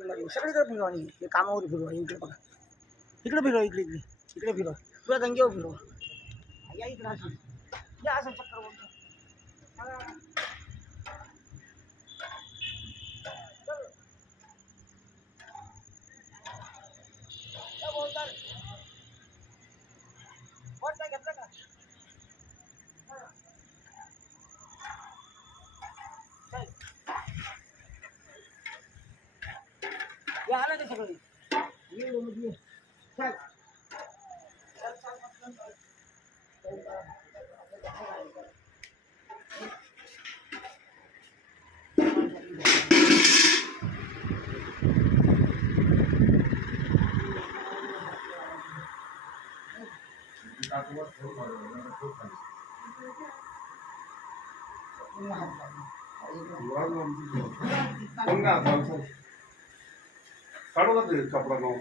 सगळीकडे फिरवा आणि हे कामावर फिरवा. इकडे बघा, इकडे फिरवा, इकडे इकडे इकडे फिरवा, तुला दंग्यावर फिरवा. या इकडे असं, या असं चक्कर बोलतो. घेतलं का? या आलं का सगळं? चल काढू का ते कपडा गाव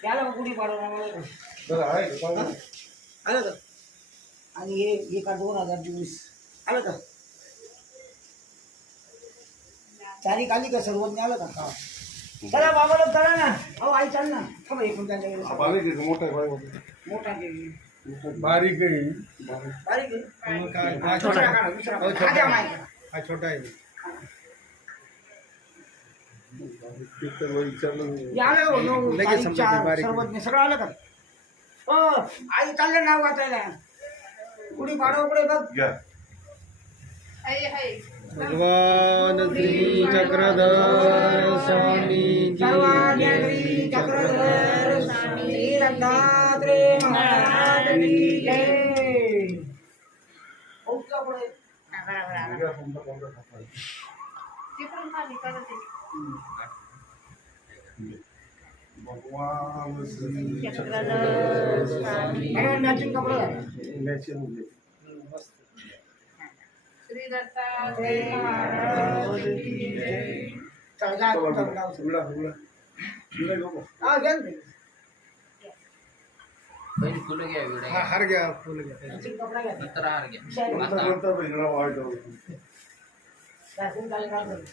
त्याला कुणी पाडवणार आलं का? आणि हे का 2024 आलं का? तारीख आली का? सर्वज्ञ आलं का? चला बाबाला चला ना. अहो आई चाल ना. खबर एकूण त्यांच्याकडे मोठा आहे मोठा बारीक आहे बारीक छोटा आहे सर्वज्ञ सगळं आलं का? हो आई चाललं नाव वाचायला. कुणी पाडवकडे बघ. भगवान श्री चक्रधर स्वामी श्री चक्रधर श्री दत्तात्रेय महाराज की जय. भगवान श्री चक्रधर स्वामी मॅचिंग कपडा श्री दत्तात्रेय महाराज की जय. चल जा हा घ्या पहिले फुलं घ्या विडा घ्या. हार घ्या फुल घ्या कपडा घ्या नंतर हार घ्या. नंतर वाईट दाखवून चालेल.